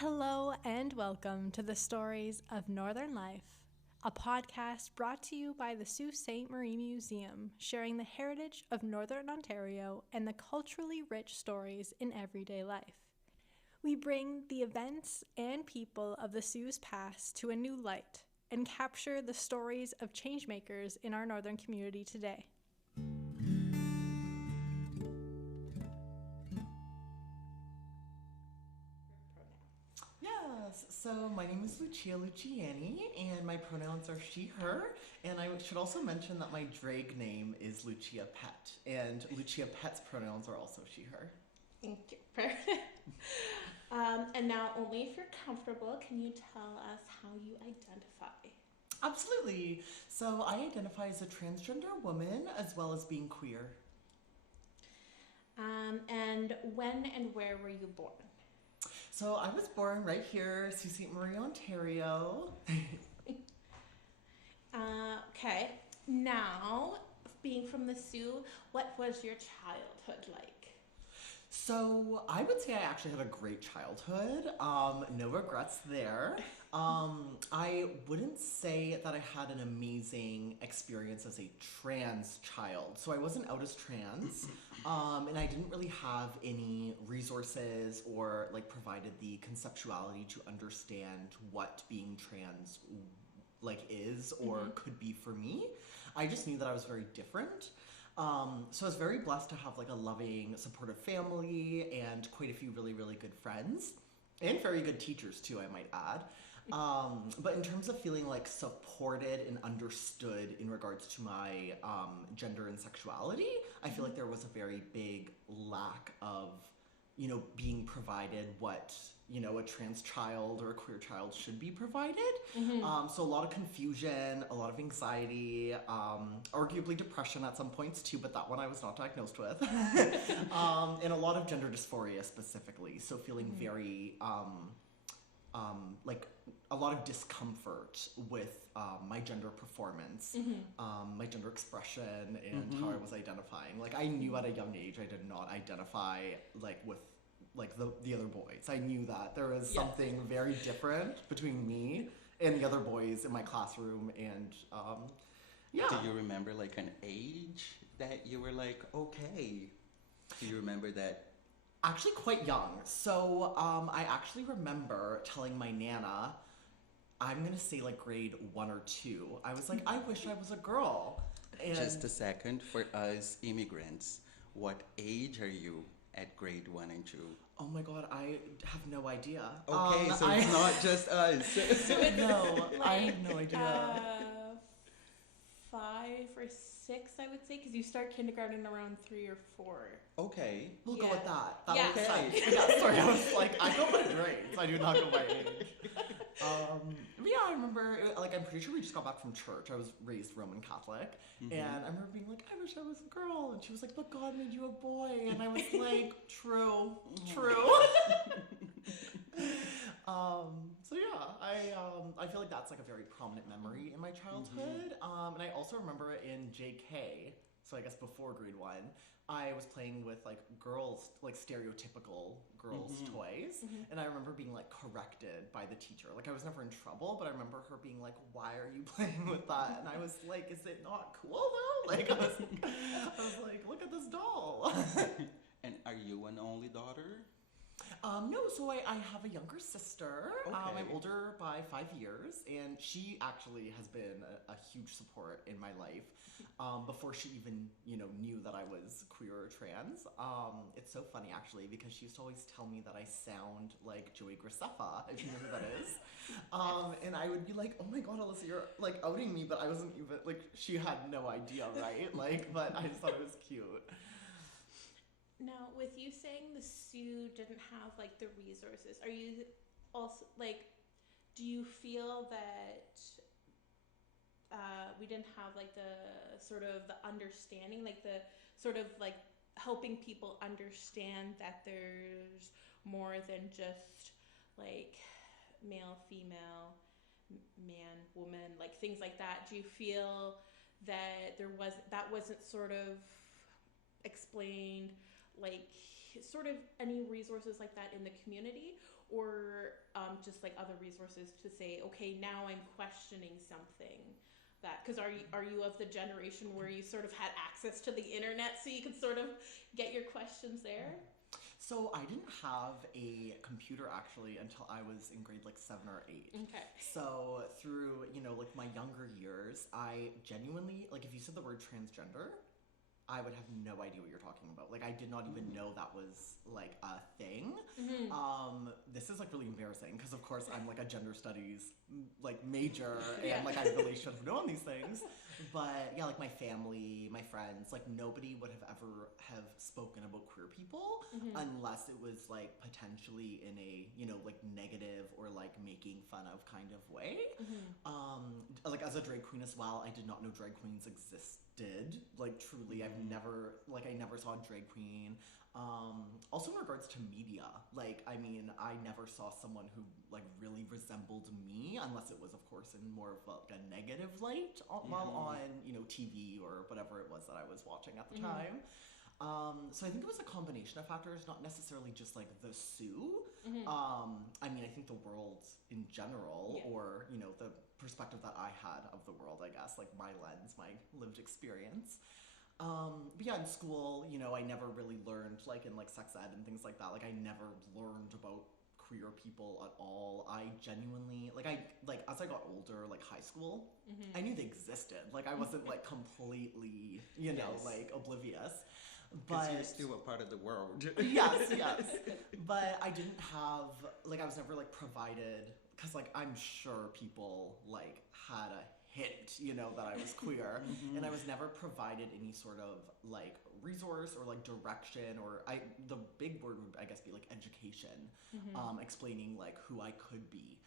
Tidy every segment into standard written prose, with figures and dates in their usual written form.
Hello and welcome to the Stories of Northern Life, a podcast brought to you by the Sault Ste. Marie Museum, sharing the heritage of Northern Ontario and the culturally rich stories in everyday life. We bring the events and people of the Sioux's past to a new light and capture the stories of changemakers in our northern community today. Yes, so my name is Luciani, and my pronouns are she, her, and I should also mention that my drag name is Lucia Pet, and Lucia Pet's pronouns are also she, her. Thank you. And now, only if you're comfortable, can you tell us how you identify? Absolutely. So I identify as a transgender woman as well as being queer. And when and where were you born? So I was born right here, Sault Ste. Marie, Ontario. Okay. Now, being from the Sioux, what was your childhood like? So I would say I actually had a great childhood. No regrets there. I wouldn't say that I had an amazing experience as a trans child. So I wasn't out as trans, and I didn't really have any resources or like provided the conceptuality to understand what being trans like is or could be for me. I just knew that I was very different. So I was very blessed to have like a loving, supportive family and quite a few really, really good friends and very good teachers too, I might add. But in terms of feeling like supported and understood in regards to my gender and sexuality, I feel like there was a very big lack of, being provided what, a trans child or a queer child should be provided. So a lot of confusion, a lot of anxiety, arguably depression at some points too, but that one I was not diagnosed with. And a lot of gender dysphoria specifically. So feeling very, like a lot of discomfort with my gender performance, my gender expression, and how I was identifying. Like I knew at a young age I did not identify like with like the other boys. I knew that there was something very different between me and the other boys in my classroom, and Do you remember like an age that you were like, okay? Do you remember that? Actually quite young. So I actually remember telling my Nana, I'm gonna say like grade 1 or 2. I was like, I wish I was a girl. And Just a second, for us immigrants, what age are you at grade 1 and 2? oh my god, I have no idea. Okay, so it's not just us. No, I have no idea. 5 or 6, I would say, because you start kindergarten around 3 or 4. Okay. We'll go with that. Yeah. Makes sense. Yeah, sorry, I was like, I go by grades. I do not go by age. But yeah, I remember, like, I'm pretty sure we just got back from church. I was raised Roman Catholic. And I remember being like, I wish I was a girl. And she was like, but God made you a boy. And I was like, true. So yeah, I feel like that's like a very prominent memory in my childhood. And I also remember in JK, so I guess before grade 1, I was playing with like girls, like stereotypical girls' toys. And I remember being like corrected by the teacher. Like I was never in trouble, but I remember her being like, why are you playing with that? And I was like, is it not cool though? Like I was like, look at this doll. And are you an only daughter? No, so I have a younger sister. Okay. I'm older by 5 years, and she actually has been a huge support in my life before she even, knew that I was queer or trans. It's so funny, actually, because she used to always tell me that I sound like Joey Graceffa, if you know who that is. And I would be like, oh my god, Alyssa, you're, like, outing me, but I wasn't even, like, she had no idea, right? Like, but I just thought it was cute. Now, with you saying the Sioux didn't have like the resources, are you also like, do you feel that we didn't have like the sort of the understanding, like the sort of like helping people understand that there's more than just like male, female, man, woman, like things like that? Do you feel that that wasn't sort of explained, like sort of any resources like that in the community? or just like other resources to say, okay, now I'm questioning something. That, because are you of the generation where you sort of had access to the internet so you could sort of get your questions there? So I didn't have a computer actually until I was in grade like 7 or 8. Okay. So through, like my younger years, I genuinely, like if you said the word transgender, I would have no idea what you're talking about. Like I did not even know that was like a thing. This is like really embarrassing because of course I'm like a gender studies like major and like I really should have known these things. But yeah, like my family, my friends, like nobody would have ever have spoken about queer people unless it was like potentially in a, like negative or like making fun of kind of way. Like as a drag queen as well, I did not know drag queens existed. Like truly, I never saw a drag queen. Also in regards to media, like, I mean, I never saw someone who like really resembled me unless it was of course in more of like a negative light while on, TV or whatever it was that I was watching at the time. So I think it was a combination of factors, not necessarily just like the Sioux. I mean, I think the world in general, or, the perspective that I had of the world, I guess, like my lens, my lived experience. But yeah, in school, I never really learned, like in like sex ed and things like that, like I never learned about queer people at all. I genuinely, as I got older, like high school, I knew they existed. Like I wasn't like completely, like oblivious. But you're still a part of the world. Yes. But I didn't have, like I was never like provided, because like I'm sure people like had a hint, that I was queer, and I was never provided any sort of like resource or like direction, or the big word would I guess be like education, explaining like who I could be.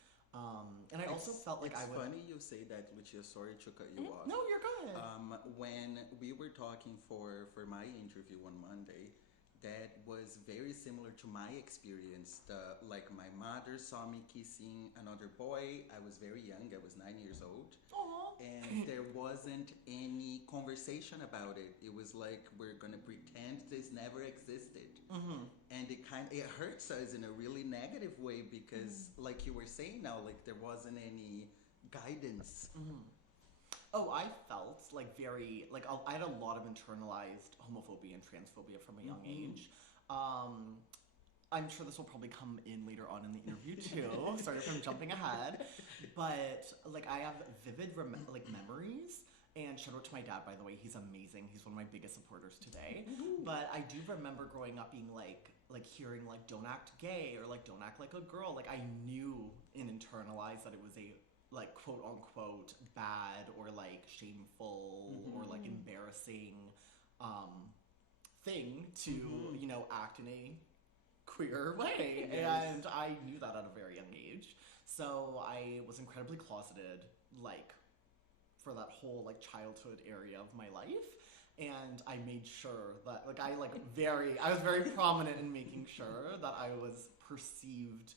And I also felt like I would... It's funny you say that, Lucia. Sorry to cut you off. No, you're good. When we were talking for my interview on Monday, that was very similar to my experience. Like my mother saw me kissing another boy. I was very young. I was 9 years old. Aww. And there wasn't any conversation about it. It was like, we're gonna pretend this never existed. And it hurts us in a really negative way because, like you were saying now, like there wasn't any guidance. Oh, I felt like very, like I had a lot of internalized homophobia and transphobia from a young age. I'm sure this will probably come in later on in the interview too. Sorry if I'm jumping ahead. But like I have vivid memories. And shout out to my dad, by the way. He's amazing. He's one of my biggest supporters today. But I do remember growing up being like hearing like don't act gay or like don't act like a girl. Like I knew and internalized that it was a like quote unquote bad or like shameful or like embarrassing thing to act in a queer way. And I knew that at a very young age. So I was incredibly closeted like for that whole like childhood area of my life. And I made sure that I was very prominent in making sure that I was perceived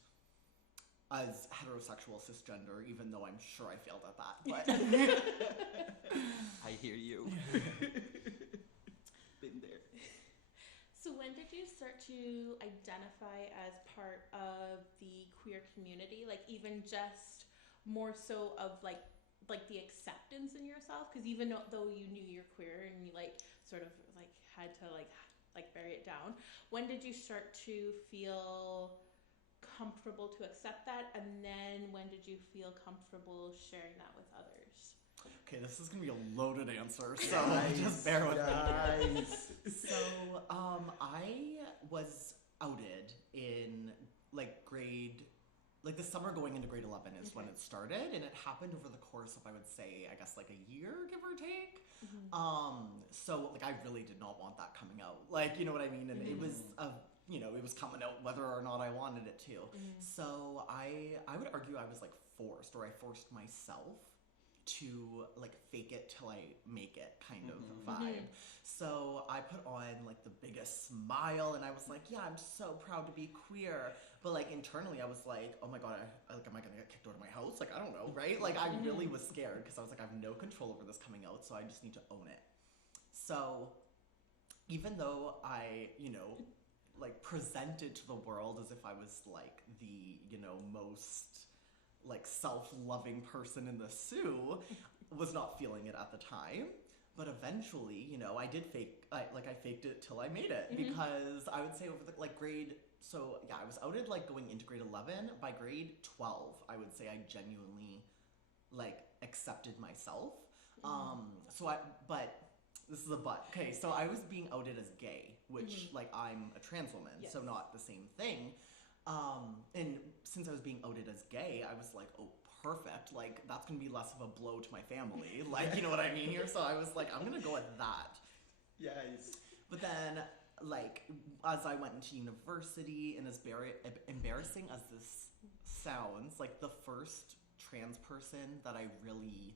as heterosexual cisgender, even though I'm sure I failed at that. But I hear you. Been there. So when did you start to identify as part of the queer community? Like even just more so of like the acceptance in yourself? Because even though you knew you're queer and you like sort of like had to like bury it down, when did you start to feel comfortable to accept that, and then when did you feel comfortable sharing that with others? Okay, this is gonna be a loaded answer, so just bear with me. So, I was outed in the summer going into grade 11 is when it started, and it happened over the course of, I would say, I guess like a year, give or take. So like I really did not want that coming out, like, you know what I mean? And it was it was coming out whether or not I wanted it to. So I would argue I was like forced, or I forced myself to like fake it till I make it kind of vibe. So I put on like the biggest smile and I was like, yeah, I'm so proud to be queer. But like internally I was like, oh my God, am I gonna get kicked out of my house? Like, I don't know, right? Like I really was scared because I was like, I have no control over this coming out, so I just need to own it. So even though I, like presented to the world as if I was like the, you know, most like self-loving person in the Sioux, was not feeling it at the time. But eventually, you know, I faked it till I made it, because I would say over the like grade, so yeah, I was outed like going into grade 11. By grade 12, I would say I genuinely like accepted myself. But this is a but. Okay, so I was being outed as gay, which like I'm a trans woman, so not the same thing. And since I was being outed as gay, I was like, oh, perfect. Like, that's going to be less of a blow to my family. Like, you know what I mean here? So I was like, I'm going to go with that. Yes. But then, like, as I went into university, and as embarrassing as this sounds, like, the first trans person that I really,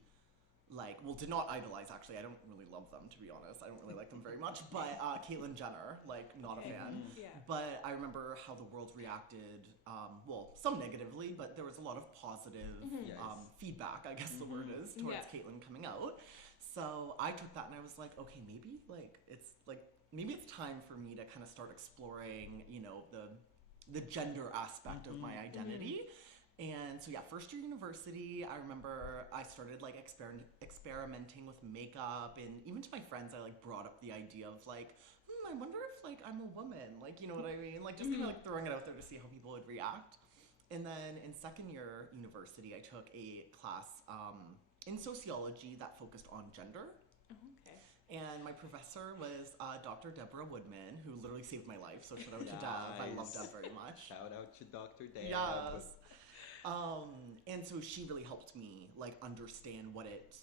like, well, did not idolize, actually. I don't really love them, to be honest. I don't really like them very much. But Caitlyn Jenner, like, not a fan. Yeah. But I remember how the world reacted, well, some negatively, but there was a lot of positive feedback, I guess the word is, towards Caitlyn coming out. So I took that and I was like, okay, maybe it's time for me to kind of start exploring, you know, the gender aspect of my identity. And so yeah, first year university, I remember I started like experimenting with makeup, and even to my friends, I like brought up the idea of like, I wonder if like I'm a woman, like, you know what I mean? Like just kind of like throwing it out there to see how people would react. And then in second year university, I took a class in sociology that focused on gender. And my professor was Dr. Deborah Woodman, who literally saved my life. So shout out to Deb. I love Deb very much. Shout out to Dr. Deb. Yes. And so she really helped me like understand what it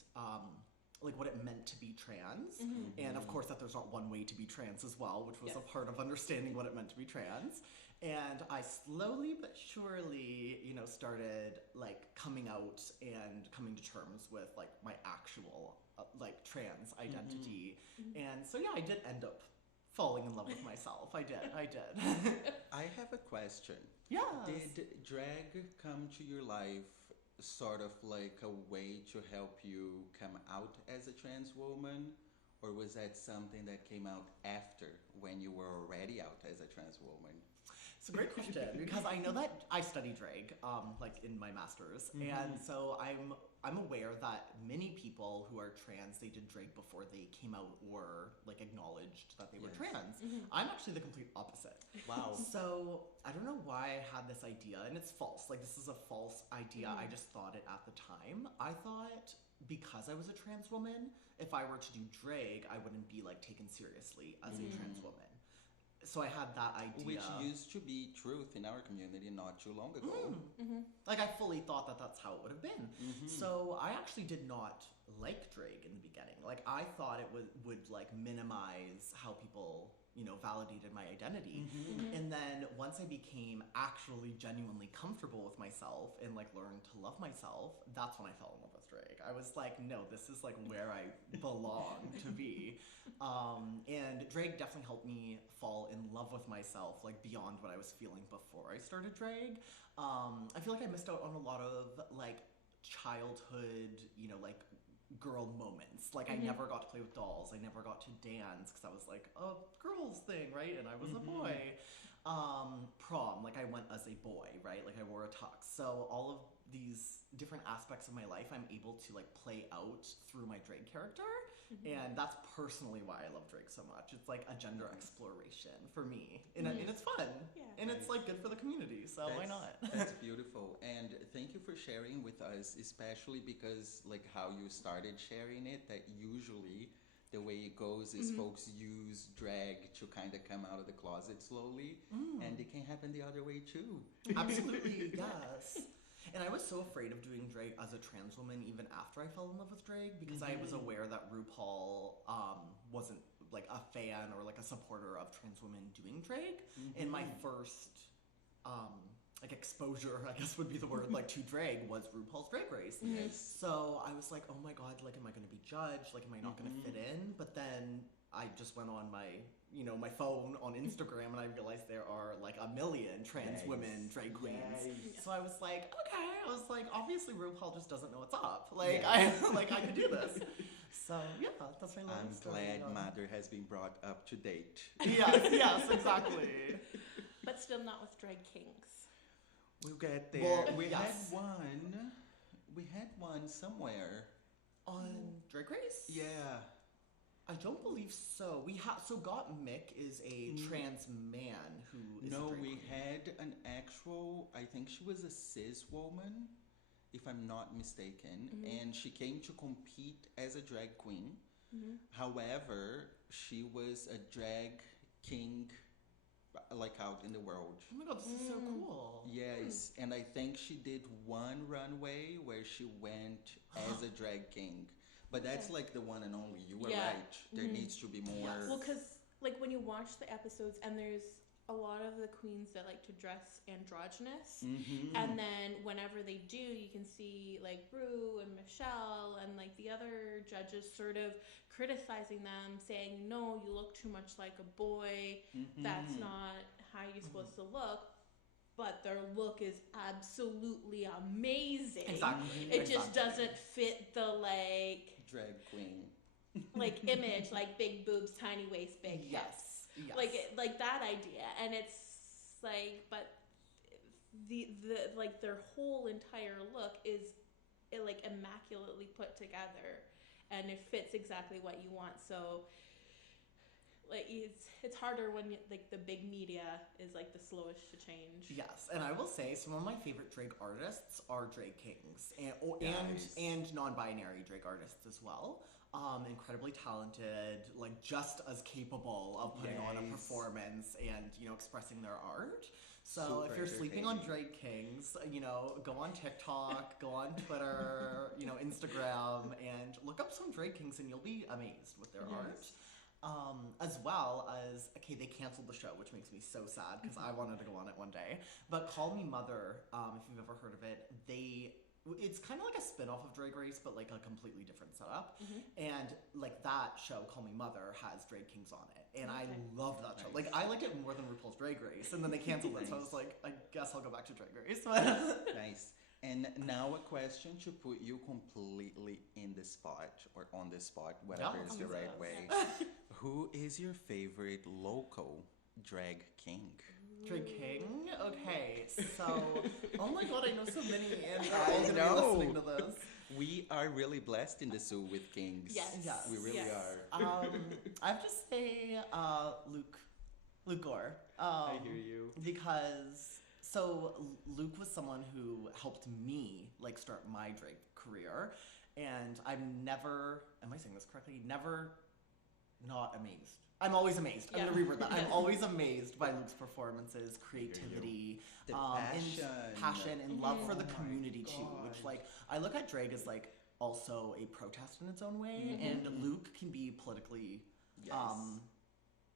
meant to be trans, and of course that there's not one way to be trans as well, which was a part of understanding what it meant to be trans. And I slowly but surely, you know, started like coming out and coming to terms with like my actual like trans identity. And so yeah, I did end up falling in love with myself. I did. I have a question. Yeah. Did drag come to your life sort of like a way to help you come out as a trans woman? Or was that something that came out after, when you were already out as a trans woman? It's a great question, because I know that I study drag, like in my master's, and so I'm aware that many people who are trans, they did drag before they came out or like acknowledged that they were trans. I'm actually the complete opposite. Wow. So I don't know why I had this idea, and it's false. Like this is a false idea. I just thought it at the time. I thought because I was a trans woman, if I were to do drag, I wouldn't be like taken seriously as a trans woman. So I had that idea. Which used to be truth in our community not too long ago. Like I fully thought that that's how it would have been. So I actually did not like drag in the beginning. Like I thought it would like minimize how people, you know, validated my identity. And then once I became actually genuinely comfortable with myself and like learned to love myself, that's when I fell in love with drag. I was like, no, this is like where I belong to be. And drag definitely helped me fall in love with myself, like beyond what I was feeling before I started drag. I feel like I missed out on a lot of like childhood, you know, like girl moments. Like I never got to play with dolls. I never got to dance because I was like a girl's thing, right? And I was a boy. Prom, like I went as a boy, right? Like I wore a tux. So all of these different aspects of my life I'm able to like play out through my drag character. And that's personally why I love drag so much. It's like a gender exploration for me. And it's fun. And it's like good for the community. So why not? That's beautiful. And thank you for sharing with us, especially because like how you started sharing it, that usually the way it goes is folks use drag to kind of come out of the closet slowly. And it can happen the other way too. Absolutely, yes. And I was so afraid of doing drag as a trans woman even after I fell in love with drag, because I was aware that RuPaul wasn't like a fan or like a supporter of trans women doing drag. And my first like exposure, I guess would be the word, like to drag was RuPaul's Drag Race. So I was like, oh my god, like am I going to be judged? Like am I not going to fit in? But then I just went on my, you know, my phone on Instagram and I realized there are like a million trans women drag queens. So I was like, okay. I was like, obviously RuPaul just doesn't know what's up. Like I could do this. So yeah, that's my little I'm story. glad Mother has been brought up to date. Yes, exactly. But still not with drag kings. We'll get there. Well, We yes. had one. We had one somewhere. On Drag Race? Yeah. I don't believe so. Got Mick is a trans man who is a No, drag we queen. had an actual, I think she was a cis woman, if I'm not mistaken, and she came to compete as a drag queen. However, she was a drag king, like out in the world. Oh my god, this is so cool. Yes, and I think she did one runway where she went as a drag king. But that's like the one and only. You were Yeah. right. There needs to be more. Yes. Well, because like when you watch the episodes, and there's a lot of the queens that like to dress androgynous, and then whenever they do, you can see like Rue and Michelle and like the other judges sort of criticizing them, saying, "No, you look too much like a boy. That's not how you're supposed to look." But their look is absolutely amazing. Exactly. It just doesn't fit the like Drag queen. image, like big boobs, tiny waist, big hips. Yes. Like that idea, and it's like, but the like their whole entire look is like immaculately put together, and it fits exactly what you want. So like it's harder when like the big media is like the slowest to change. Yes, and I will say some of my favorite drag artists are drag kings Nice. and non-binary drag artists as well. Incredibly talented, like just as capable of putting on a Yes. performance and expressing their art. So Super if you're sleeping on entertaining. drag kings, go on TikTok, go on Twitter, Instagram, and look up some drag kings, and you'll be amazed with their art. As well as, okay, they canceled the show, which makes me so sad because I wanted to go on it one day. But Call Me Mother, if you've ever heard of it, it's kind of like a spin-off of Drag Race, but like a completely different setup. And like that show, Call Me Mother, has drag kings on it, and I loved that show. Nice. Like I liked it more than RuPaul's Drag Race, and then they canceled it, so I was like, I guess I'll go back to Drag Race. Nice. And now a question to put you completely in the spot or on the spot, whatever Yeah. is the On the right spot. way. Who is your favorite local drag king? Drag King? Okay, so, oh my god, I know so many, and they're I all gonna know. be listening to this. We are really blessed in the zoo with kings. Yes. Yes. We really Yes. are. I have to say, Luke Gore. I hear you. Because Luke was someone who helped me like start my drag career, and I'm never, am I saying this correctly? Never not amazed. I'm always amazed. I'm Yeah. gonna reword that. I'm always amazed by Luke's performances, creativity, The and passion and love for the Oh my community too. Which God. like I look at drag as like also a protest in its own way, and Luke can be politically, Yes.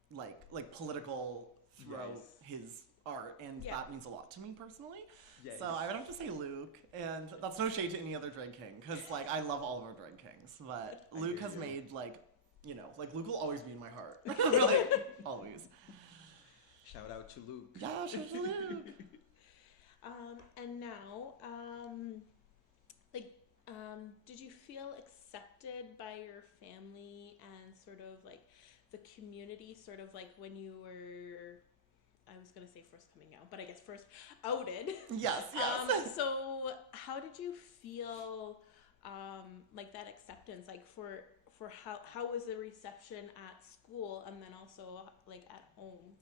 like political throughout Yes. his art, and Yeah. that means a lot to me personally. Yes. So I would have to say Luke, and that's no shade to any other drag king, because like I love all of our drag kings, but I Luke hear has you. made like Luke will always be in my heart, really, always. Shout out to Luke. Yeah, shout out to Luke. And now, did you feel accepted by your family and sort of like the community, sort of like when you were, I was gonna say first coming out, but I guess first outed. Yes, yes. So how did you feel, like that acceptance, like for how was the reception at school and then also like at home?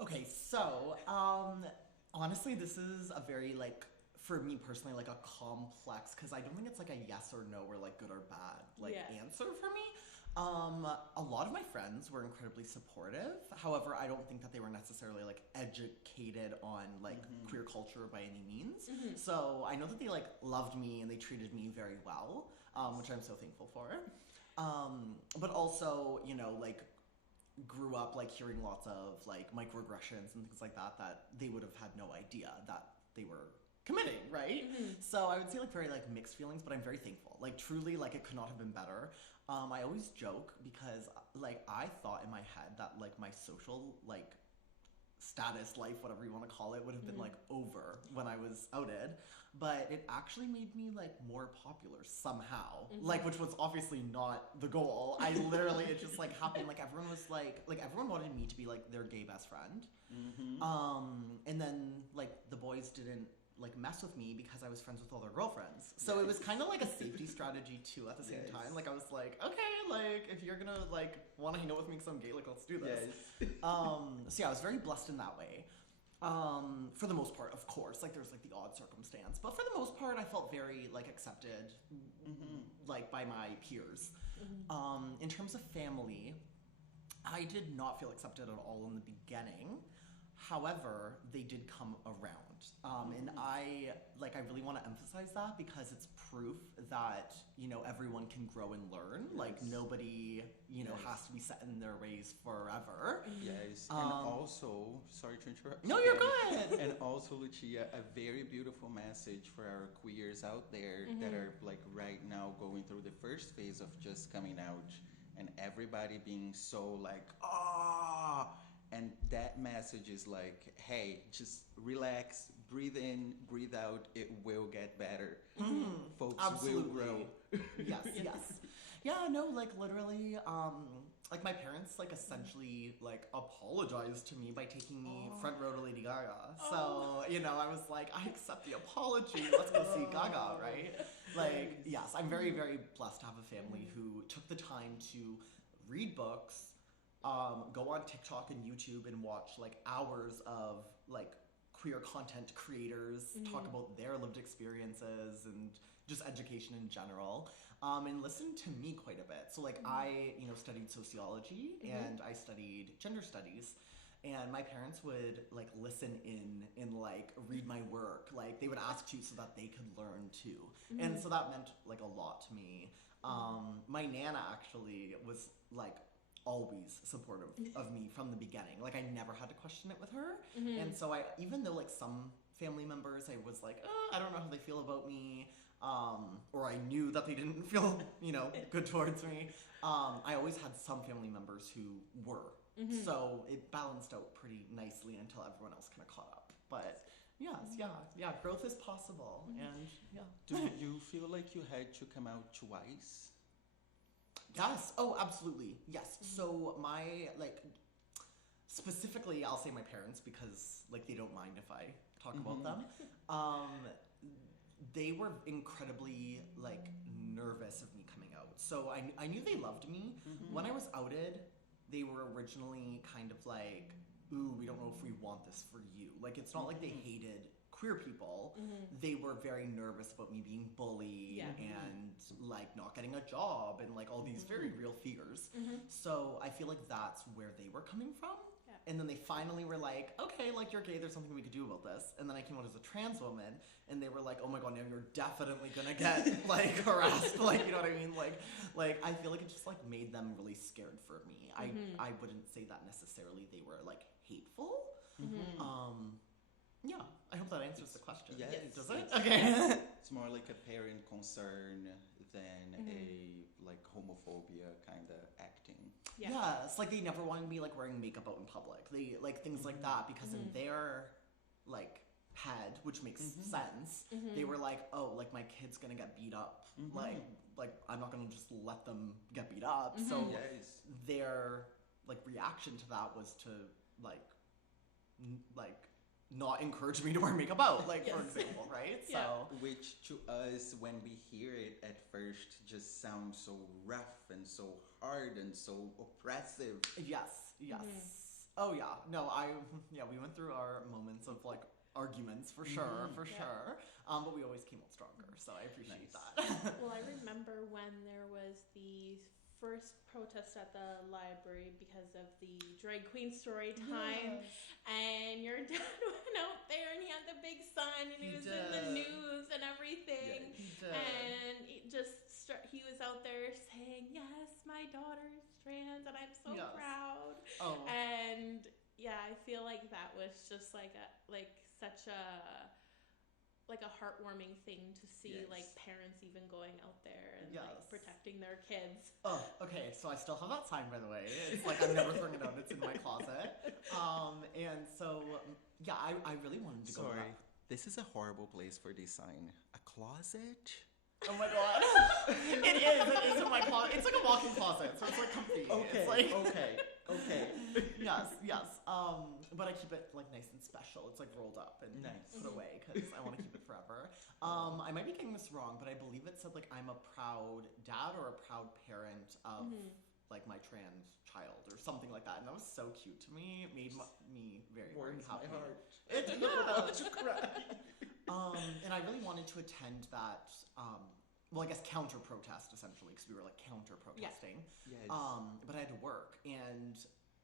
Okay, so honestly, this is a very like for me personally like a complex, because I don't think it's like a yes or no or like good or bad like Yeah. answer for me. A lot of my friends were incredibly supportive. However, I don't think that they were necessarily like educated on like queer culture by any means. So I know that they like loved me and they treated me very well, which I'm so thankful for. But also, like grew up like hearing lots of like microaggressions and things like that they would have had no idea that they were committing, right? So I would say like very like mixed feelings, but I'm very thankful. Like truly, like it could not have been better. I always joke because like I thought in my head that like my social like status, life, whatever you want to call it, would have been like over when I was outed. But it actually made me like more popular somehow, like, which was obviously not the goal. I literally, it just like happened. Like everyone was like everyone wanted me to be like their gay best friend. And then like the boys didn't like mess with me because I was friends with all their girlfriends. So it was kind of like a safety strategy too at the same time. Like I was like, okay, like if you're gonna like want to hang out with me because I'm gay, like let's do this. So yeah, I was very blessed in that way. For the most part, of course, like there's like the odd circumstance, but for the most part, I felt very like accepted, like by my peers. In terms of family, I did not feel accepted at all in the beginning. However, they did come around. And I really want to emphasize that because it's proof that, you know, everyone can grow and learn. Like nobody, you know, has to be set in their ways forever. Yes. And also, sorry to interrupt. No, you're good. And also, Lucia, a very beautiful message for our queers out there that are like right now going through the first phase of just coming out and everybody being so like, ah. And that message is like, hey, just relax, breathe in, breathe out. It will get better. Folks will grow. Yes. Yeah, no, like literally, like my parents like essentially like apologized to me by taking me front row to Lady Gaga. So, you know, I was like, I accept the apology. Let's go see Gaga, right? Like, yes, I'm very, very blessed to have a family who took the time to read books, go on TikTok and YouTube and watch like hours of like queer content creators talk about their lived experiences and just education in general, and listen to me quite a bit. So like I, you know, studied sociology and I studied gender studies, and my parents would like listen in and like read my work. Like they would ask too so that they could learn too. And so that meant like a lot to me. My Nana actually was like always supportive of me from the beginning. Like I never had to question it with her. And so I, even though like some family members, I was like, I don't know how they feel about me, or I knew that they didn't feel, you know, good towards me. I always had some family members who were. So it balanced out pretty nicely until everyone else kind of caught up. But yes, yeah, growth is possible. And yeah. Do you feel like you had to come out twice? Yes. Oh, absolutely. Yes. So my, like, specifically, I'll say my parents because, like, they don't mind if I talk about them. They were incredibly, like, nervous of me coming out. So I knew they loved me. When I was outed, they were originally kind of like, ooh, we don't know if we want this for you. Like, it's not like they hated queer people. They were very nervous about me being bullied and like not getting a job and like all these very real fears. So I feel like that's where they were coming from. And then they finally were like, okay, like you're gay, there's something we could do about this. And then I came out as a trans woman and they were like, oh my god, now you're definitely gonna get like harassed. Like, you know what I mean? Like I feel like it just like made them really scared for me. I wouldn't say that necessarily they were like hateful. Yeah, I hope that answers the question. Yes. Does it? Okay. It's more like a parent concern than a like homophobia kind of acting. Yeah, it's like they never wanted me like wearing makeup out in public. They like things like that because in their like head, which makes sense, they were like, oh, like my kid's gonna get beat up. Like I'm not gonna just let them get beat up. So their like reaction to that was to like not encourage me to wear makeup out, like for example, right? So which to us, when we hear it at first, just sounds so rough and so hard and so oppressive. Yes. Oh yeah, no, we went through our moments of like arguments for sure, but we always came out stronger, so I appreciate that. Well, I remember when there was the first protest at the library because of the drag queen story time, and your dad went out there and he had the big sign and he was in the news and everything, and he was out there saying, yes, my daughter's trans and I'm so proud. And yeah, I feel like that was just like such a like a heartwarming thing to see Yes. like parents even going out there and Yes. like protecting their kids. Oh, okay. So I still have that sign, by the way. It's like I'm never throwing it out. It's in my closet. And so yeah, I really wanted to go. To Sorry, that. this is a horrible place for this sign. A closet? Oh my god. It is in my closet. It's like a walk-in closet, so it's like comfy. It's like okay. yes. But I keep it like nice and special. It's like rolled up and Nice. put away because I want to keep it forever. I might be getting this wrong, but I believe it said like I'm a proud dad or a proud parent of like my trans child or something like that, and that was so cute to me. It made me very Warms my happy. heart. And I really wanted to attend that. Well, I guess counter protest essentially because we were like counter protesting. Yes. But I had to work, and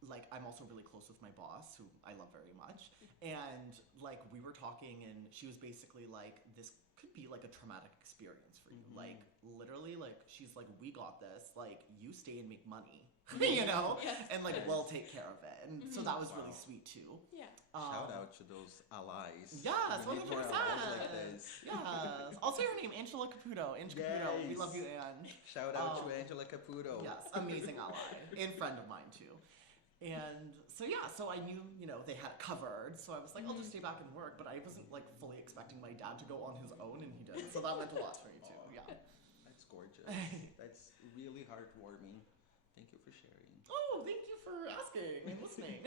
like I'm also really close with my boss, who I love very much. And like we were talking, and she was basically like, "This could be like a traumatic experience for you. Like literally, like she's like, we got this. Like you stay and make money, you know, Yes. and like we'll take care of it." And so that was really Wow. sweet too. Yeah. Shout out to those allies. Yes, We need more 100%. allies like this. Yes. I'll say her name, Angela Caputo. Ange Caputo. We love you, Anne. Shout out to Angela Caputo. Yes, amazing ally and friend of mine too. And so yeah, so I knew, you know, they had it covered, so I was like, I'll just stay back and work, but I wasn't like fully expecting my dad to go on his own, and he did, so that meant a lot to me too. Yeah. That's gorgeous. That's really heartwarming. Thank you for sharing. Oh, thank you for asking and listening.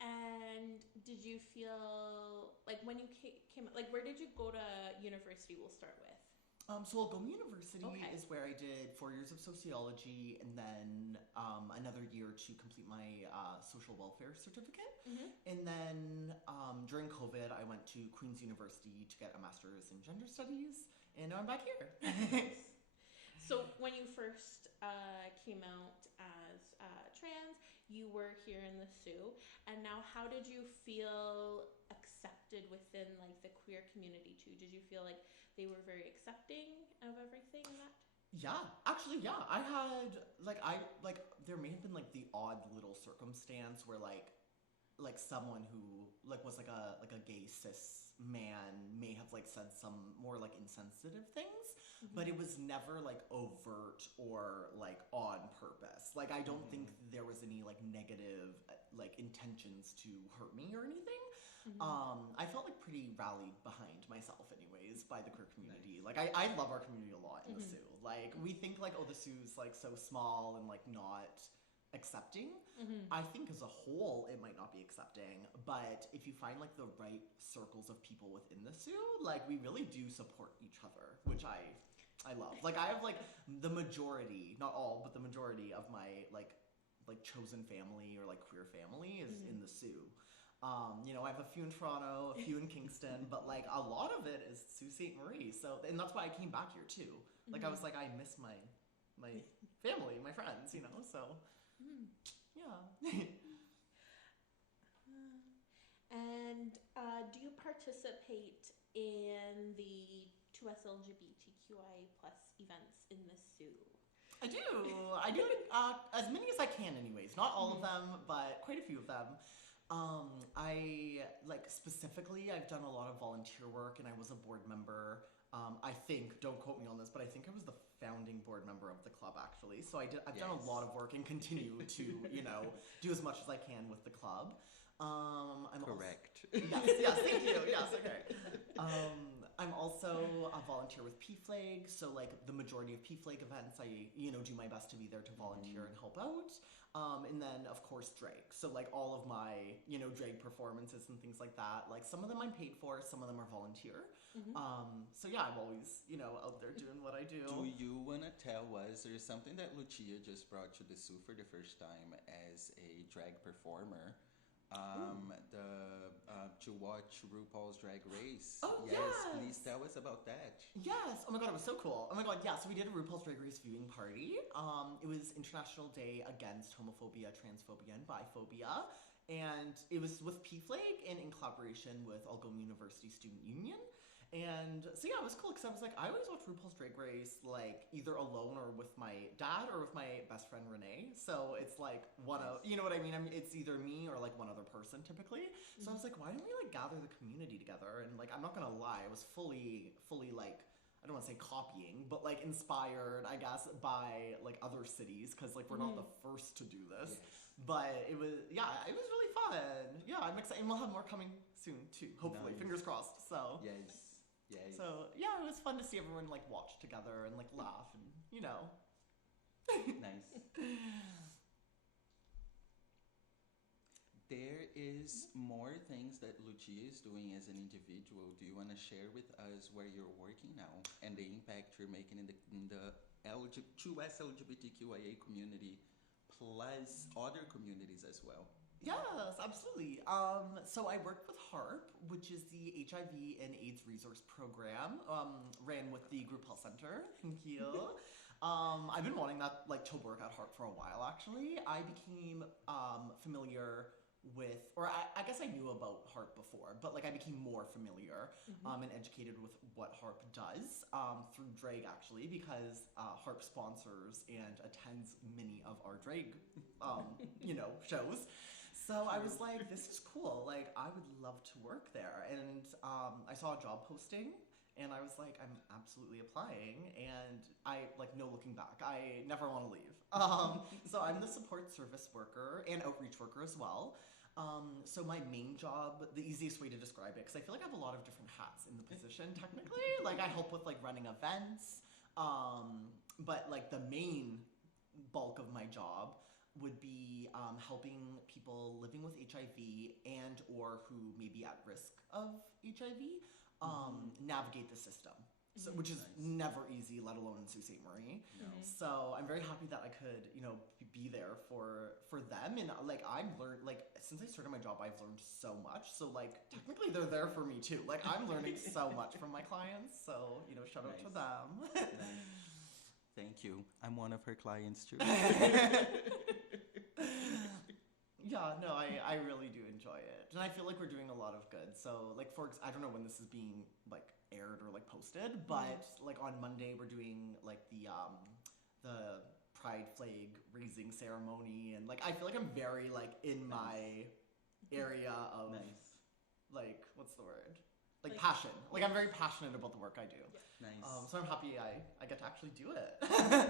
And did you feel like when you came like where did you go to university? We'll start with. So Algoma University Okay. is where I did 4 years of sociology and then another year to complete my social welfare certificate. And then during COVID, I went to Queen's University to get a master's in gender studies, and now I'm back here. So when you first came out as trans, you were here in the Sioux, and now how did you feel accepted within like the queer community too? Did you feel like they were very accepting of everything in that? Yeah, actually, yeah. I had there may have been like the odd little circumstance where like someone who like was like a gay cis man may have like said some more like insensitive things, but it was never like overt or like on purpose. Like I don't think there was any like negative like intentions to hurt me or anything. I felt like pretty rallied behind myself anyways by the queer community. Like I love our community a lot in the Sioux. Like we think like, oh, the Sioux's like so small and like not accepting. I think as a whole it might not be accepting, but if you find like the right circles of people within the Sioux, like we really do support each other, which I love. Like I have like the majority, not all, but the majority of my like chosen family or like queer family is in the Sioux. You know, I have a few in Toronto, a few in Kingston, but like a lot of it is Sault Ste. Marie. So, and that's why I came back here too. Like I was like, I miss my family, my friends, you know. So, yeah. And do you participate in the 2S LGBTQI plus events in the Sioux? I do as many as I can, anyways. Not all of them, but quite a few of them. I like specifically, I've done a lot of volunteer work, and I was a board member. I think, don't quote me on this, but I think I was the founding board member of the club actually. So I've done a lot of work and continue to, you know, do as much as I can with the club. I'm Correct. Yes, thank you. Yes, okay. I'm also a volunteer with PFLAG, so like the majority of PFLAG events, I do my best to be there to volunteer and help out. And then of course drag. So like all of my drag performances and things like that. Like some of them I'm paid for, some of them are volunteer. So yeah, I'm always out there doing what I do. Do you want to tell us, there's something that Lucia just brought to the Sioux for the first time as a drag performer? To watch RuPaul's Drag Race. Oh, yes, yes. please tell us about that. Yes. Oh my god, it was so cool. Oh my god, yeah. So we did a RuPaul's Drag Race viewing party. It was International Day Against Homophobia, Transphobia, and Biphobia. And it was with PFLAG and in collaboration with Algoma University Student Union. And so yeah, it was cool because I was like, I always watch RuPaul's Drag Race like either alone or with my dad or with my best friend Renee. So it's like one of, you know what I mean? It's either me or like one other person typically. So I was like, why don't we like gather the community together? And like, I'm not gonna lie, I was fully like, I don't want to say copying, but like inspired, I guess, by like other cities because like we're not the first to do this. Yes. But it was really fun. Yeah, I'm excited. And we'll have more coming soon too, hopefully. Nice. Fingers crossed. So Yes. so yeah, it was fun to see everyone like watch together and like laugh and you know. Nice. There is more things that Lucia is doing as an individual. Do you want to share with us where you're working now and the impact you're making in the QS LGBTQIA community plus other communities as well? Yes, absolutely. So I work with HARP, which is the HIV and AIDS Resource Program, ran with the Group Health Center. Thank you. I've been wanting that like to work at HARP for a while. Actually, I became familiar with, or I guess I knew about HARP before, but like I became more familiar and educated with what HARP does through drag actually, because HARP sponsors and attends many of our drag, shows. So I was like, this is cool. Like I would love to work there, and I saw a job posting. And I was like, I'm absolutely applying, and I, like, no looking back. I never want to leave. So I'm the support service worker and outreach worker as well. So my main job, the easiest way to describe it, because I feel like I have a lot of different hats in the position, technically. Like, I help with, like, running events, but, like, the main bulk of my job would be helping people living with HIV and or who may be at risk of HIV navigate the system, so, which is never easy, let alone in Sault Ste. Marie. No. So I'm very happy that I could, be there for them. And like I've learned, like since I started my job, I've learned so much. So like technically they're there for me too. Like I'm learning so much from my clients. So shout out to them. Nice. Thank you. I'm one of her clients too. Yeah, no, I really do enjoy it. And I feel like we're doing a lot of good. So, like, I don't know when this is being, like, aired or, like, posted, but, like, on Monday we're doing, like, the pride flag raising ceremony. And, like, I feel like I'm very, like, in my area of, like, what's the word? Like passion. Like, I'm very passionate about the work I do. Nice. So I'm happy I get to actually do it. Nice.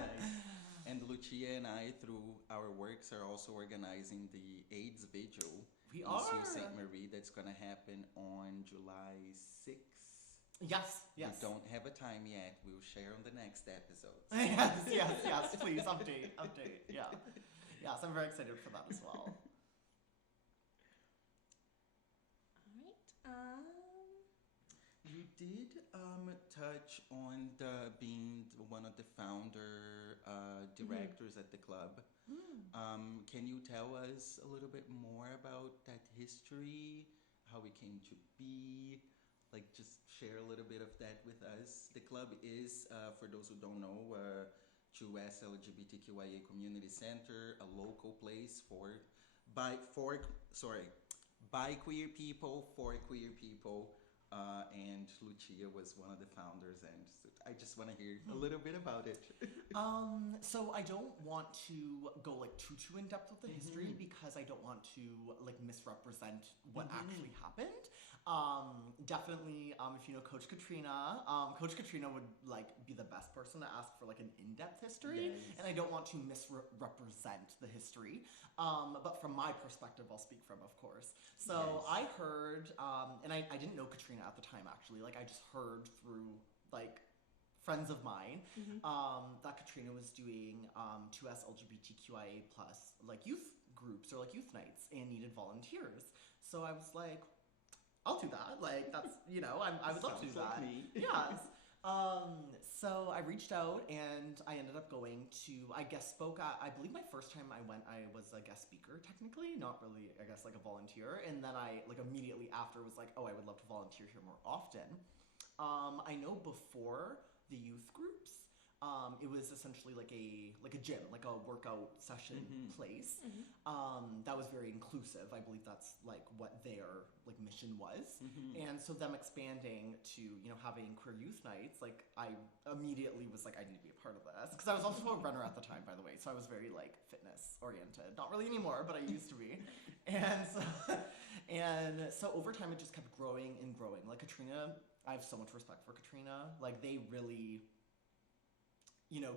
And Lucia and I, through our works, are also organizing the AIDS Vigil in Sault Ste. Marie that's going to happen on July 6th. Yes. We don't have a time yet. We'll share on the next episodes. Yes. Please, update. Yeah. Yes, I'm very excited for that as well. All right. You did touch on being one of the founder directors at the club. Can you tell us a little bit more about that history, how it came to be? Like, just share a little bit of that with us. The club is, for those who don't know, QS LGBTQIA Community Center, a local place by queer people, for queer people. And Lucia was one of the founders, and so I just want to hear a little bit about it. So I don't want to go like too in depth with the history because I don't want to like misrepresent what actually happened. Definitely, if you know Coach Katrina would like be the best person to ask for like an in-depth history, and I don't want to misrepresent the history. But from my perspective, I'll speak from, of course. So I heard, and I didn't know Katrina at the time actually. Like I just heard through like friends of mine that Katrina was doing 2S LGBTQIA plus like youth groups or like youth nights and needed volunteers. So I was like, I'll do that. Like that's I would love to do that. Yes. So I reached out and I ended up going to, I guest spoke at, I believe my first time I went, I was a guest speaker technically, not really, I guess like a volunteer. And then I like immediately after was like, oh, I would love to volunteer here more often. I know before the youth groups, It was essentially like a gym, like a workout session place. That was very inclusive. I believe that's like what their like mission was. And so them expanding to, you know, having queer youth nights, like I immediately was like, I need to be a part of this. Because I was also a runner at the time, by the way. So I was very like fitness oriented. Not really anymore, but I used to be. And so over time it just kept growing and growing. Like Katrina, I have so much respect for Katrina. Like they really, you know,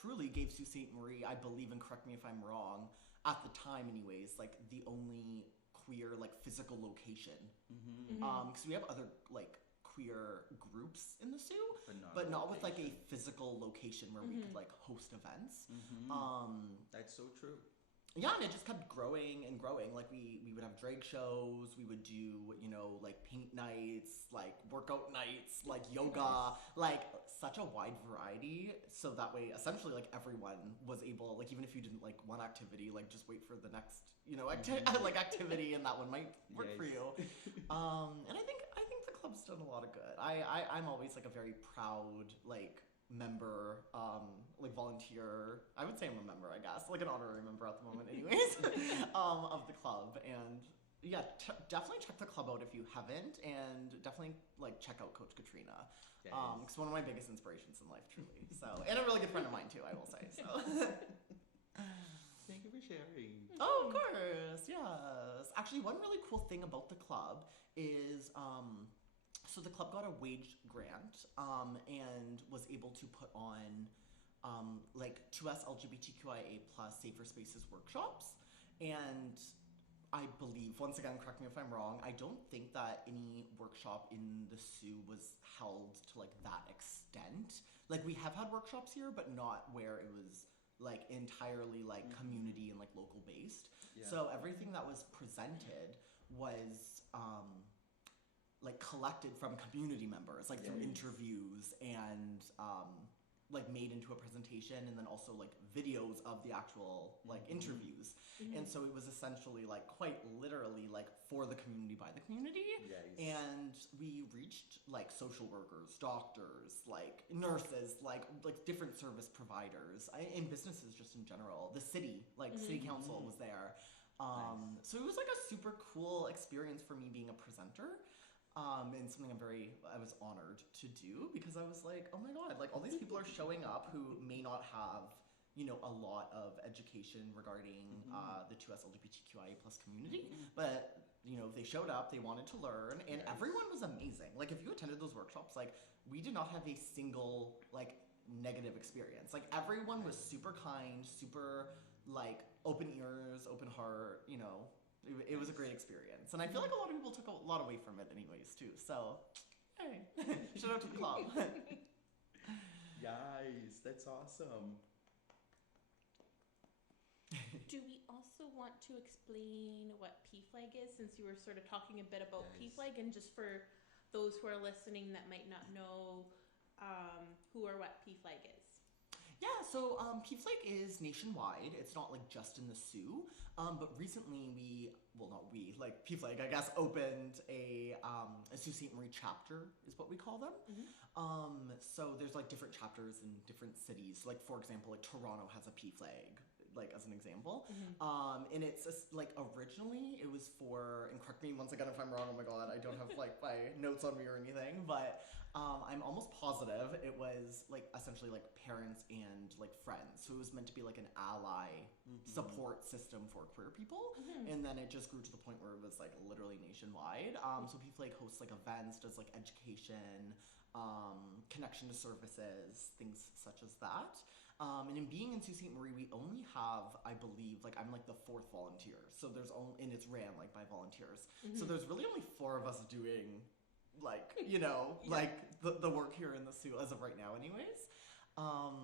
truly gave Sault Ste. Marie, I believe, and correct me if I'm wrong, at the time anyways, like the only queer like physical location. Because we have other like queer groups in the Sioux, but not with like a physical location where we could like host events. That's so true. Yeah, and it just kept growing and growing. Like we would have drag shows, we would do, you know, like paint nights, like workout nights, like yoga, like such a wide variety. So that way, essentially, like everyone was able, like even if you didn't like one activity, like just wait for the next, you know, like activity, and that one might work for you. And I think the club's done a lot of good. I'm always like a very proud like member, like volunteer. I would say I'm a member, I guess, like an honorary member at the moment anyways, of the club. And yeah, definitely check the club out if you haven't, and definitely like check out Coach Katrina, because one of my biggest inspirations in life, truly. So, and a really good friend of mine too, I will say. So Thank you for sharing. oh, of course, yes. Actually, one really cool thing about the club is so the club got a wage grant, and was able to put on like 2S LGBTQIA plus safer spaces workshops. And I believe, once again, correct me if I'm wrong, I don't think that any workshop in the Sioux was held to like that extent. Like we have had workshops here, but not where it was like entirely like community and like local based. So everything that was presented was like collected from community members, like through interviews and like made into a presentation, and then also like videos of the actual like interviews. And so it was essentially like quite literally like for the community by the community. And we reached like social workers, doctors, like nurses, like different service providers, and businesses just in general. The city, like city council was there. So it was like a super cool experience for me being a presenter. And something I was honored to do, because I was like, oh my god, like all these people are showing up who may not have, you know, a lot of education regarding the 2S LGBTQIA plus community, but you know, they showed up, they wanted to learn, and everyone was amazing. Like if you attended those workshops, like we did not have a single like negative experience. Like everyone was super kind, super like open ears, open heart, you know. It was a great experience, and I feel like a lot of people took a lot away from it anyways too, so hey, shout out to the club. Yes, that's awesome. Do we also want to explain what PFLAG is, since you were sort of talking a bit about PFLAG, and just for those who are listening that might not know who or what PFLAG is? Yeah, so PFLAG is nationwide. It's not like just in the Sioux, but recently PFLAG, I guess, opened a Sault Ste. Marie chapter, is what we call them. So there's like different chapters in different cities. Like for example, like Toronto has a PFLAG, like as an example. And it's like originally it was for, and correct me once again if I'm wrong, oh my god, I don't have like my notes on me or anything, but I'm almost positive it was like essentially like parents and like friends. So it was meant to be like an ally support system for queer people. And then it just grew to the point where it was like literally nationwide. So people like hosts like events, does like education, connection to services, things such as that. And in being in Sault Ste. Marie, we only have, I believe, like I'm like the 4th volunteer. So there's only, and it's ran like by volunteers. So there's really only 4 of us doing like, you know, like the work here in the Sioux as of right now anyways.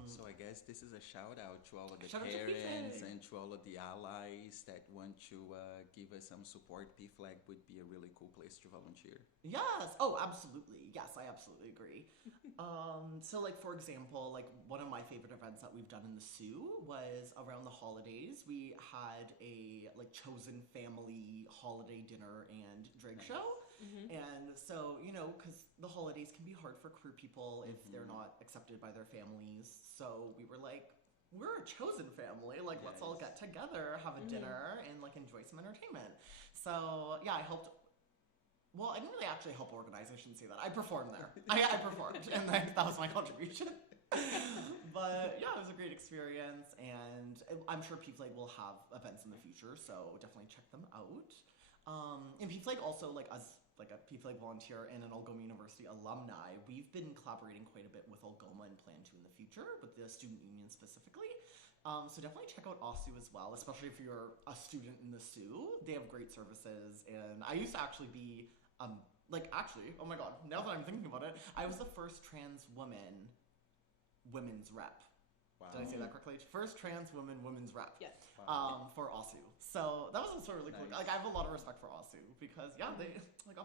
So I guess this is a shout out to all of the Shout out to parents PFLAG. and to all of the allies that want to give us some support. PFLAG would be a really cool place to volunteer. Yes. Oh, absolutely. Yes, I absolutely agree. So like for example, like one of my favorite events that we've done in the Sioux was around the holidays. We had a like chosen family holiday dinner and drag show. And so, you know, because the holidays can be hard for queer people if they're not accepted by their family families. So we were like, we're a chosen family. Like, let's all get together, have a dinner, and like enjoy some entertainment. So yeah, I helped. Well, I didn't really actually help organize. I shouldn't say that. I performed there. I performed, and that was my contribution. But yeah, it was a great experience, and I'm sure Peep Flag will have events in the future, so definitely check them out. And Peep Flag also, like, as like a Peep Flag volunteer and an Algoma University alumni, we've been collaborating quite a bit with Algoma and plan to in the future, with the student union specifically. So definitely check out OSU as well, especially if you're a student in the SU. They have great services, and I used to actually be, oh my god, now that I'm thinking about it, I was the first trans women's rep. Wow. Did I say that correctly? First trans women's rep. Yes. For OSU. So that was also really cool. Like, I have a lot of respect for OSU because they got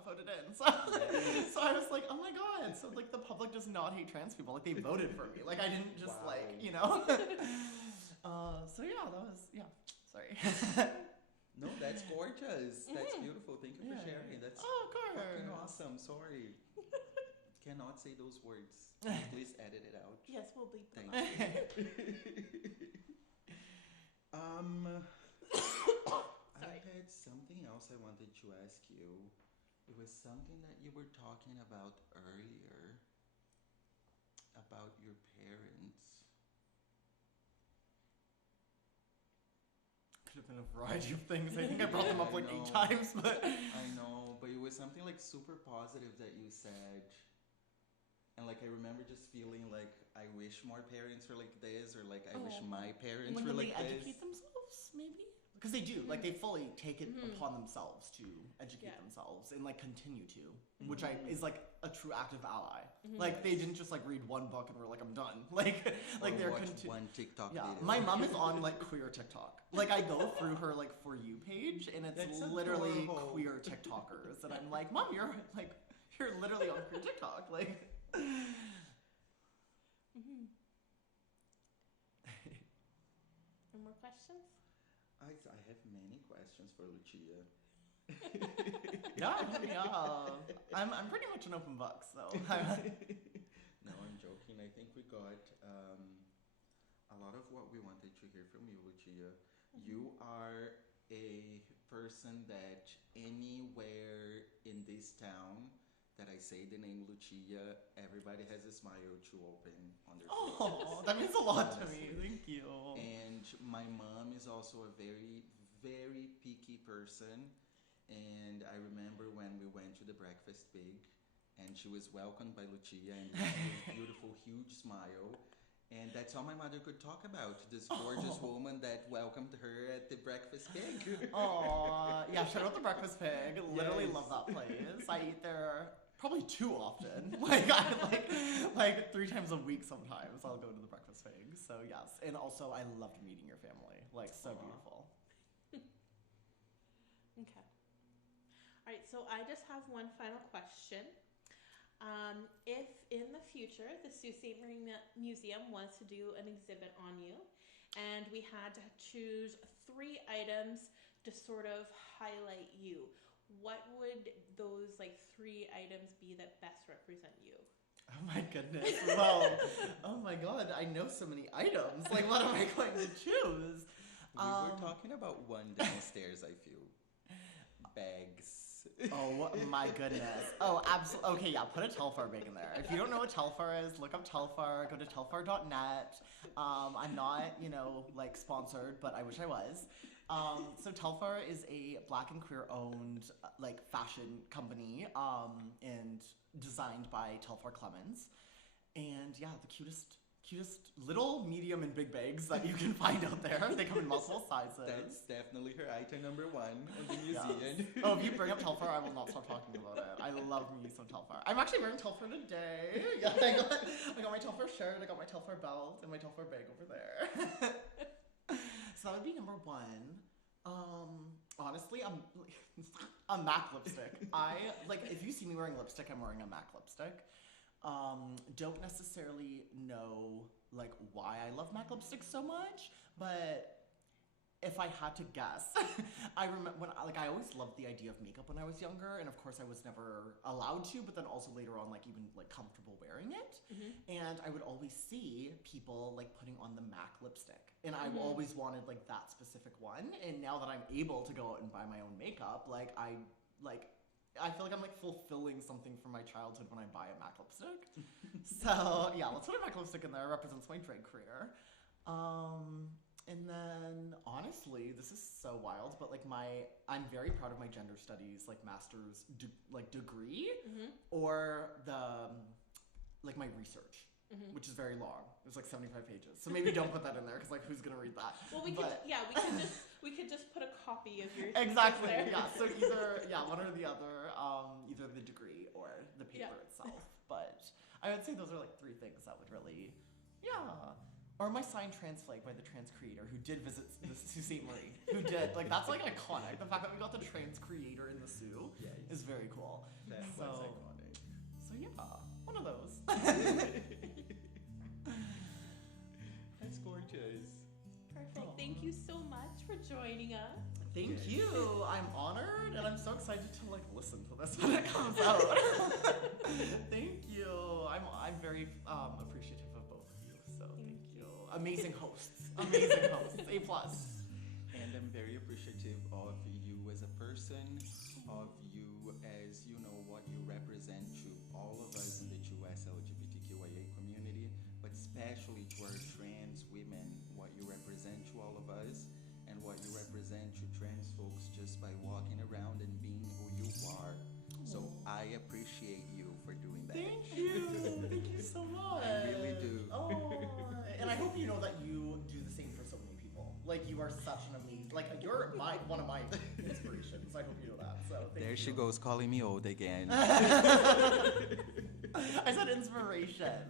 voted in. So so I was like, oh my god. So like the public does not hate trans people. Like, they voted for me. Like, I didn't just so yeah, that was sorry. No, that's gorgeous. That's beautiful. Thank you for sharing. That's of course. fucking awesome. Sorry. Cannot say those words. Please edit it out. Yes, we'll bleep them. Thank you. I had something else I wanted to ask you. It was something that you were talking about earlier about your parents. Could have been a variety of things. I think I brought them up like 8 times, but I know, but it was something like super positive that you said. And like, I remember just feeling like, I wish more parents were like this, or like, I wish my parents were like this. When they educate themselves, maybe? Because they do. Like, they fully take it upon themselves to educate themselves and like continue to, which is like a true active ally. Like, they didn't just like read one book and were like, I'm done. Like they're one TikTok video. video. My mom is on like queer TikTok. Like, I go through her like For You page, and it's literally adorable. Queer TikTokers, and I'm like, Mom, you're literally on queer TikTok. Like. Any more questions? I have many questions for Lucia. Yeah. I'm pretty much an open book, so. No, I'm joking. I think we got a lot of what we wanted to hear from you, Lucia. You are a person that anywhere in this town that I say the name Lucia, everybody has a smile to open on their face. Oh, that means a lot to me. Thank you. And my mom is also a very, very picky person. And I remember when we went to the Breakfast Pig, and she was welcomed by Lucia, and she had this beautiful, huge smile. And that's all my mother could talk about, this gorgeous woman that welcomed her at the Breakfast Pig. Oh, yeah, shout out the Breakfast Pig. Literally love that place. I eat there probably too often. Like 3 times a week sometimes I'll go to the Breakfast Pig. So yes, and also I loved meeting your family. Like, so beautiful. Okay. All right, so I just have one final question. If in the future the Sault Ste. Marie Museum wants to do an exhibit on you, and we had to choose 3 items to sort of highlight you, what would those 3 items be that best represent you? Oh my goodness. Well, oh my god, I know so many items. Like, what am I going to choose? We were talking about one downstairs, I feel. Bags. Oh my goodness. Oh, absolutely. Okay, yeah, put a Telfar bag in there. If you don't know what Telfar is, look up Telfar, go to telfar.net. I'm not, sponsored, but I wish I was. So Telfar is a Black and queer owned fashion company and designed by Telfar Clemens. And yeah, the cutest little, medium, and big bags that you can find out there. They come in multiple sizes. That's definitely her item number 1 in the museum. Yes. Oh, if you bring up Telfar, I will not stop talking about it. I love me some Telfar. I'm actually wearing Telfar today. Yeah, I got my Telfar shirt, I got my Telfar belt, and my Telfar bag over there. So that would be number 1. Honestly, a MAC lipstick. If you see me wearing lipstick, I'm wearing a MAC lipstick. Don't necessarily know why I love MAC lipstick so much, but if I had to guess, I remember when I always loved the idea of makeup when I was younger, and of course I was never allowed to, but then also later on, like even like comfortable wearing it. And I would always see people like putting on the MAC lipstick, and I always wanted like that specific one. And now that I'm able to go out and buy my own makeup, I feel like I'm like fulfilling something from my childhood when I buy a MAC lipstick. So yeah, let's put a MAC lipstick in there. It represents my drag career. And then honestly, this is so wild, but like I'm very proud of my gender studies like master's degree, or my research, which is very long. It was like 75 pages. So maybe don't put that in there because like who's gonna read that? Well, we could just put a copy of your exactly. there. Yeah. So either one or the other, either the degree or the paper itself. But I would say those are like three things that would really, Or my signed trans flag by the trans creator who did visit the Sault Ste. Marie. Who did. Like, that's like iconic. The fact that we got the trans creator in the Sault is very cool. That was iconic. So yeah, one of those. That's gorgeous. Perfect. Thank you so much for joining us. Thank you. I'm honored, and I'm so excited to like listen to this when it comes out. Thank you. I'm very appreciative of both of you. So thank you. Amazing hosts. Amazing hosts. A+. And I'm very appreciative of you as a person, of you as, you know, what you represent to all of us in the US LGBTQIA community, but especially to our trans women, what you represent to all of us, and what you represent to trans folks just by walking around and being who you are. So I appreciate you for doing that. Thank you. Thank you so much. I really do. Oh, and I hope you know that you do the same for so many people. Like, you are such an amazing, like, you're one of my inspirations. I hope you know that. So thank you. There she goes calling me old again. I said inspiration.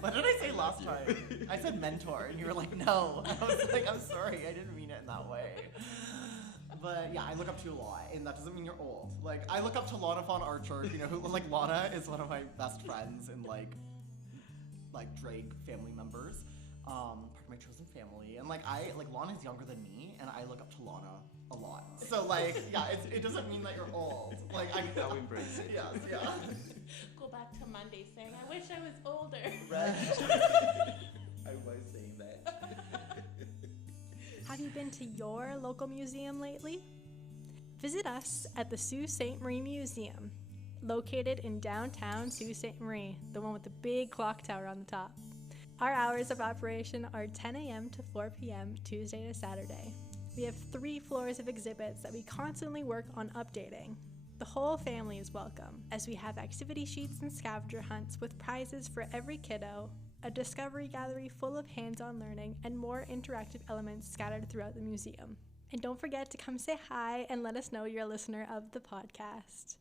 What did I say last time? I said mentor, and you were like, no. I was like, I'm sorry, I didn't mean it in that way. But yeah, I look up to you a lot, and that doesn't mean you're old. Like, I look up to Lana Fawn Archer, you know, who, like, Lana is one of my best friends and, like drag family members, part of my chosen family. And, like, Lana's younger than me, and I look up to Lana a lot. So, like, yeah, it doesn't mean that you're old. Like, I'll embrace it. Yes, yeah. Go back to Monday saying, I wish I was older. Right. I was saying that. Have you been to your local museum lately? Visit us at the Sault Ste. Marie Museum, located in downtown Sault Ste. Marie, the one with the big clock tower on the top. Our hours of operation are 10 a.m. to 4 p.m. Tuesday to Saturday. We have 3 floors of exhibits that we constantly work on updating. The whole family is welcome, as we have activity sheets and scavenger hunts with prizes for every kiddo, a discovery gallery full of hands-on learning, and more interactive elements scattered throughout the museum. And don't forget to come say hi and let us know you're a listener of the podcast.